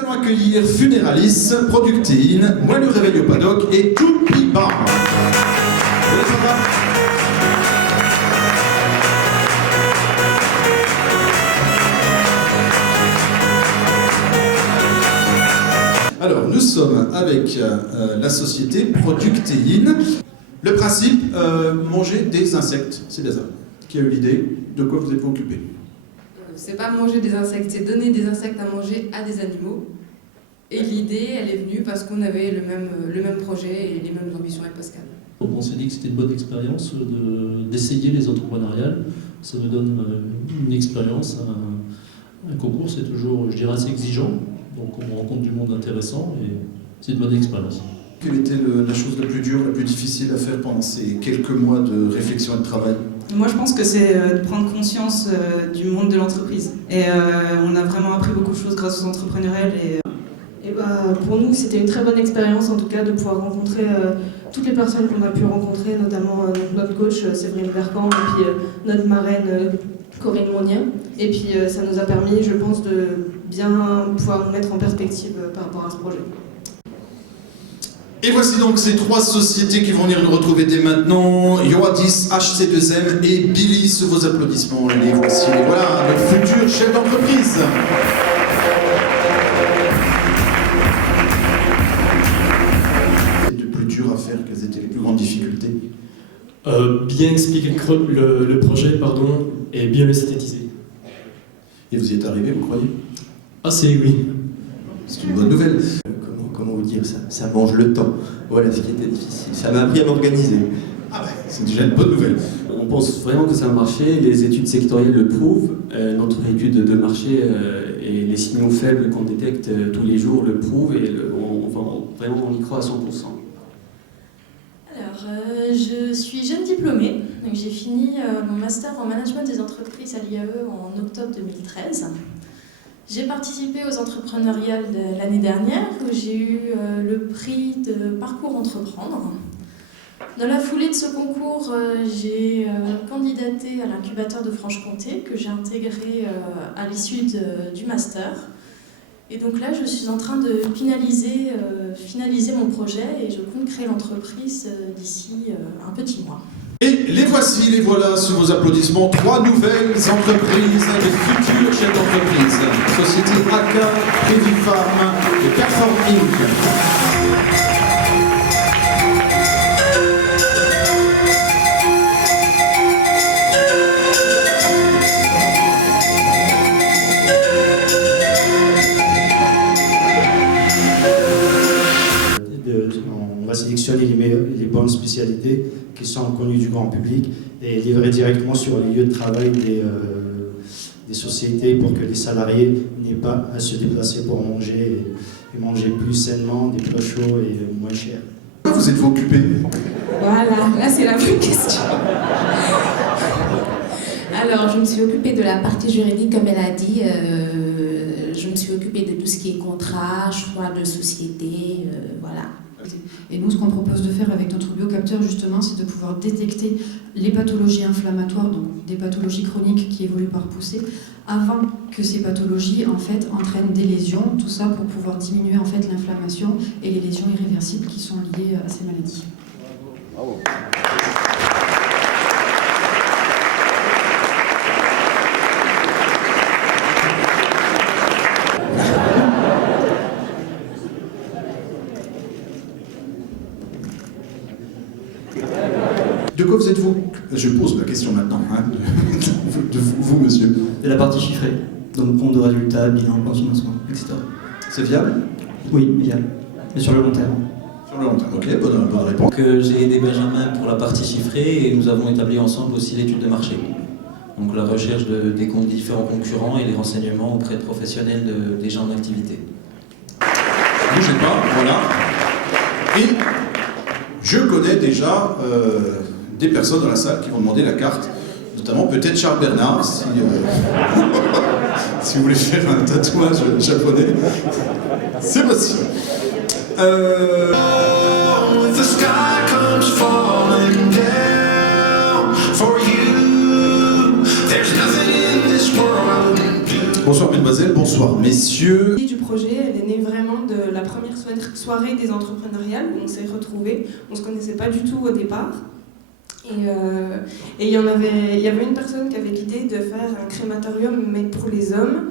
allons accueillir Funeralis, Productéine, Moi le réveil au paddock et Choupi Bar. Alors, nous sommes avec la société Productéine. Le principe, manger des insectes, c'est des arbres. Qui a eu l'idée? De quoi vous êtes-vous occupé? C'est pas manger des insectes, c'est donner des insectes à manger à des animaux. Et l'idée, elle est venue parce qu'on avait le même projet et les mêmes ambitions avec Pascal. Donc on s'est dit que c'était une bonne expérience d'essayer les entrepreneuriales. Ça nous donne une expérience. Un concours, c'est toujours, je dirais, assez exigeant. Donc on rencontre du monde intéressant et c'est une bonne expérience. Quelle était la chose la plus dure, la plus difficile à faire pendant ces quelques mois de réflexion et de travail? Moi, je pense que c'est de prendre conscience du monde de l'entreprise. Et on a vraiment appris beaucoup de choses grâce aux entrepreneuriales. Et pour nous, c'était une très bonne expérience, en tout cas, de pouvoir rencontrer toutes les personnes qu'on a pu rencontrer, notamment notre coach Séverine Bercan et puis notre marraine Corinne Monnier. Et puis ça nous a permis, je pense, de bien pouvoir nous mettre en perspective par rapport à ce projet. Et voici donc ces trois sociétés qui vont venir nous retrouver dès maintenant. Yoadis, HC2M et Billy, sous vos applaudissements. Et les voici, voilà, nos futurs chefs d'entreprise. C'était le plus dur à faire, quelles étaient les plus grandes difficultés? Bien expliquer le projet, et bien le synthétiser. Et vous y êtes arrivé, vous croyez? Ah, oui. C'est une bonne nouvelle. Comment vous dire ça? Ça mange le temps. Voilà ce qui était difficile. Ça m'a appris à m'organiser. Ah ben, c'est déjà une bonne nouvelle. On pense vraiment que ça va marcher. Les études sectorielles le prouvent. Notre étude de marché et les signaux faibles qu'on détecte tous les jours le prouvent. Et vraiment, on y croit à 100%. Alors, je suis jeune diplômée. Donc j'ai fini mon master en management des entreprises à l'IAE en octobre 2013. J'ai participé aux entrepreneuriales de l'année dernière où j'ai eu le prix de Parcours Entreprendre. Dans la foulée de ce concours, j'ai candidaté à l'incubateur de Franche-Comté que j'ai intégré à l'issue du master. Et donc là, je suis en train de finaliser mon projet et je compte créer l'entreprise d'ici un petit mois. Et les voici, les voilà, sous vos applaudissements, trois nouvelles entreprises, des futurs chefs d'entreprise. Société ACA, Prévifarm et Perform Inc. On va sélectionner les bonnes spécialités qui sont connues du grand public et livrer directement sur les lieux de travail des sociétés pour que les salariés n'aient pas à se déplacer pour manger et manger plus sainement, des plats chauds et moins chers. Vous êtes-vous occupé? Voilà, là c'est la vraie question. Alors, je me suis occupée de la partie juridique, comme elle a dit. Je me suis occupée de tout ce qui est contrat, choix de société, voilà. Et nous, ce qu'on propose de faire avec notre biocapteur, justement, c'est de pouvoir détecter les pathologies inflammatoires, donc des pathologies chroniques qui évoluent par poussée, avant que ces pathologies, en fait, entraînent des lésions, tout ça pour pouvoir diminuer, en fait, l'inflammation et les lésions irréversibles qui sont liées à ces maladies. Bravo. De quoi vous êtes-vous? Je pose la question maintenant, hein, de vous, monsieur. De la partie chiffrée, donc compte de résultats, bilan, plan de financement, etc. C'est viable? Oui, viable. Mais sur le long terme. Sur le long terme, ok, bonne réponse. J'ai aidé Benjamin pour la partie chiffrée et nous avons établi ensemble aussi l'étude de marché. Donc la recherche des différents concurrents et les renseignements auprès de professionnels déjà en activité. Bougez pas, voilà. Et je connais déjà des personnes dans la salle qui vont demander la carte, notamment peut-être Charles Bernard, si, si vous voulez faire un tatouage japonais, c'est possible. Bonsoir mesdemoiselles, bonsoir messieurs. Du projet, elle est née vraiment de la première soirée des entrepreneuriales où on s'est retrouvés. On ne se connaissait pas du tout au départ. Et il y avait une personne qui avait l'idée de faire un crématorium mais pour les hommes.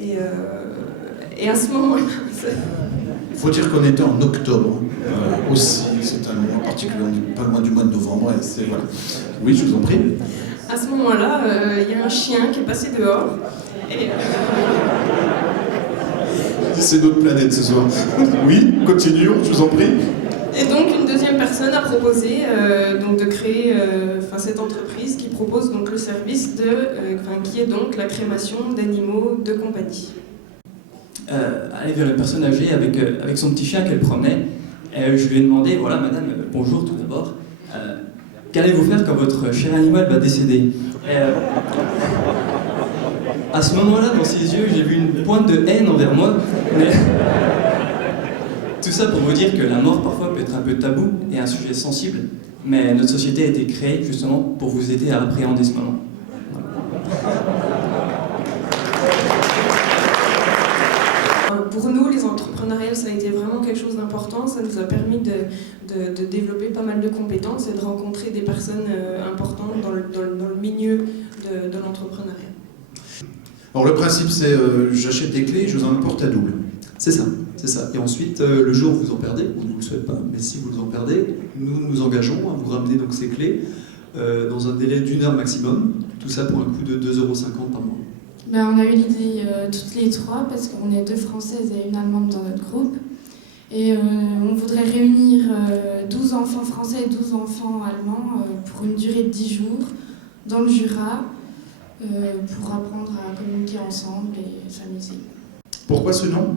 Et à ce moment-là... Il faut dire qu'on était en octobre aussi, c'est un moment particulier, on n'est pas loin du mois de novembre. Et voilà. Oui, je vous en prie. À ce moment-là, il y a un chien qui est passé dehors. Et c'est notre planète ce soir. Oui, continuons, je vous en prie. Et donc une deuxième personne a proposé donc de créer cette entreprise qui propose donc le service qui est donc la crémation d'animaux de compagnie. Aller vers une personne âgée avec son petit chien qu'elle promenait. Je lui ai demandé, voilà madame, bonjour tout d'abord, qu'allez-vous faire quand votre cher animal va décéder? À ce moment-là, dans ses yeux, j'ai vu une pointe de haine envers moi. Mais... Tout ça pour vous dire que la mort parfois peut être un peu tabou et un sujet sensible, mais notre société a été créée justement pour vous aider à appréhender ce moment. Pour nous, les entrepreneuriales, ça a été vraiment quelque chose d'important. Ça nous a permis de développer pas mal de compétences et de rencontrer des personnes importantes dans le milieu de l'entrepreneuriat. Alors le principe c'est j'achète des clés, je vous en apporte à double. C'est ça, c'est ça. Et ensuite, le jour où vous en perdez, on ne vous le souhaite pas, mais si vous en perdez, nous nous engageons à vous ramener donc ces clés dans un délai d'1 heure maximum. Tout ça pour un coût de 2,50 € par mois. On a eu l'idée toutes les trois parce qu'on est 2 Françaises et une Allemande dans notre groupe. Et on voudrait réunir 12 enfants français et 12 enfants allemands pour une durée de 10 jours dans le Jura pour apprendre à communiquer ensemble et s'amuser. Pourquoi ce nom?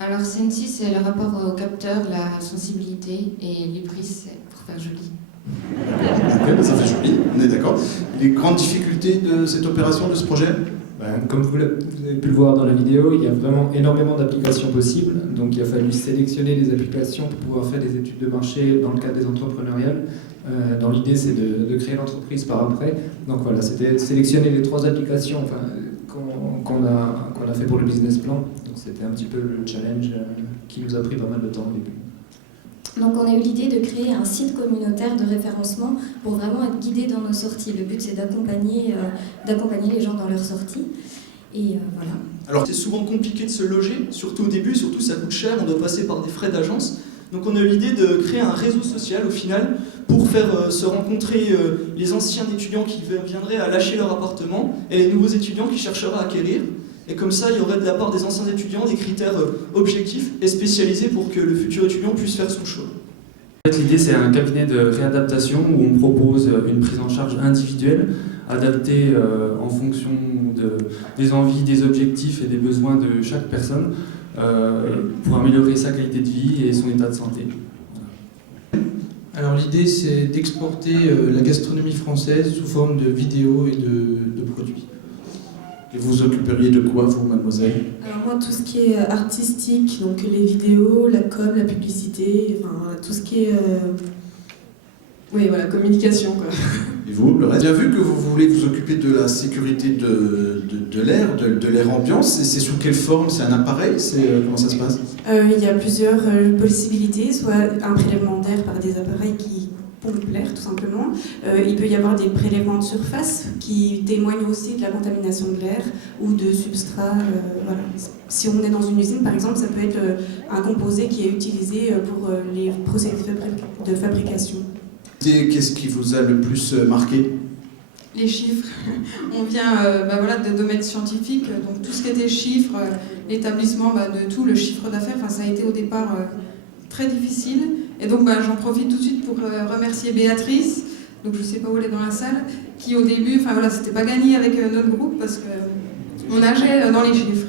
Alors Sensi, c'est le rapport au capteur, la sensibilité, et Libris, c'est pour faire joli. Ok, ça fait joli, on est d'accord. Les grandes difficultés de cette opération, de ce projet? Comme vous avez pu le voir dans la vidéo, il y a vraiment énormément d'applications possibles. Donc il a fallu sélectionner les applications pour pouvoir faire des études de marché dans le cadre des entrepreneuriales. Dans l'idée, c'est de créer l'entreprise par après. Donc voilà, c'était sélectionner les 3 applications qu'on a fait pour le business plan. Donc c'était un petit peu le challenge qui nous a pris pas mal de temps au début. Donc on a eu l'idée de créer un site communautaire de référencement pour vraiment être guidé dans nos sorties. Le but c'est d'accompagner les gens dans leurs sorties. Et voilà. Alors c'est souvent compliqué de se loger, surtout au début, surtout ça coûte cher, on doit passer par des frais d'agence. Donc on a eu l'idée de créer un réseau social au final pour faire se rencontrer les anciens étudiants qui viendraient à lâcher leur appartement et les nouveaux étudiants qui chercheraient à acquérir. Et comme ça, il y aurait de la part des anciens étudiants des critères objectifs et spécialisés pour que le futur étudiant puisse faire son choix. En fait, l'idée, c'est un cabinet de réadaptation où on propose une prise en charge individuelle, adaptée en fonction des envies, des objectifs et des besoins de chaque personne pour améliorer sa qualité de vie et son état de santé. Alors l'idée, c'est d'exporter la gastronomie française sous forme de vidéos et de produits. Et vous vous occuperiez de quoi, vous, mademoiselle? Alors moi, tout ce qui est artistique, donc les vidéos, la com, la publicité, enfin tout ce qui est... Oui, voilà, communication, quoi. Et vous, le reste? Bien vu que vous voulez vous occuper de la sécurité de l'air, de l'air ambiant. C'est sous quelle forme? C'est un appareil? Comment ça se passe? Il y a plusieurs possibilités, soit un prélèvement d'air par des appareils qui pompent l'air, tout simplement. Il peut y avoir des prélèvements de surface qui témoignent aussi de la contamination de l'air ou de substrats. Voilà. Si on est dans une usine, par exemple, ça peut être un composé qui est utilisé pour les procédés de fabrication. Qu'est-ce qui vous a le plus marqué? Les chiffres. On vient de domaines scientifiques, donc tout ce qui était chiffres, l'établissement de tout, le chiffre d'affaires, ça a été au départ très difficile. Et donc j'en profite tout de suite pour remercier Béatrice, donc je ne sais pas où elle est dans la salle, qui au début, c'était pas gagné avec notre groupe parce qu'on nageait dans les chiffres.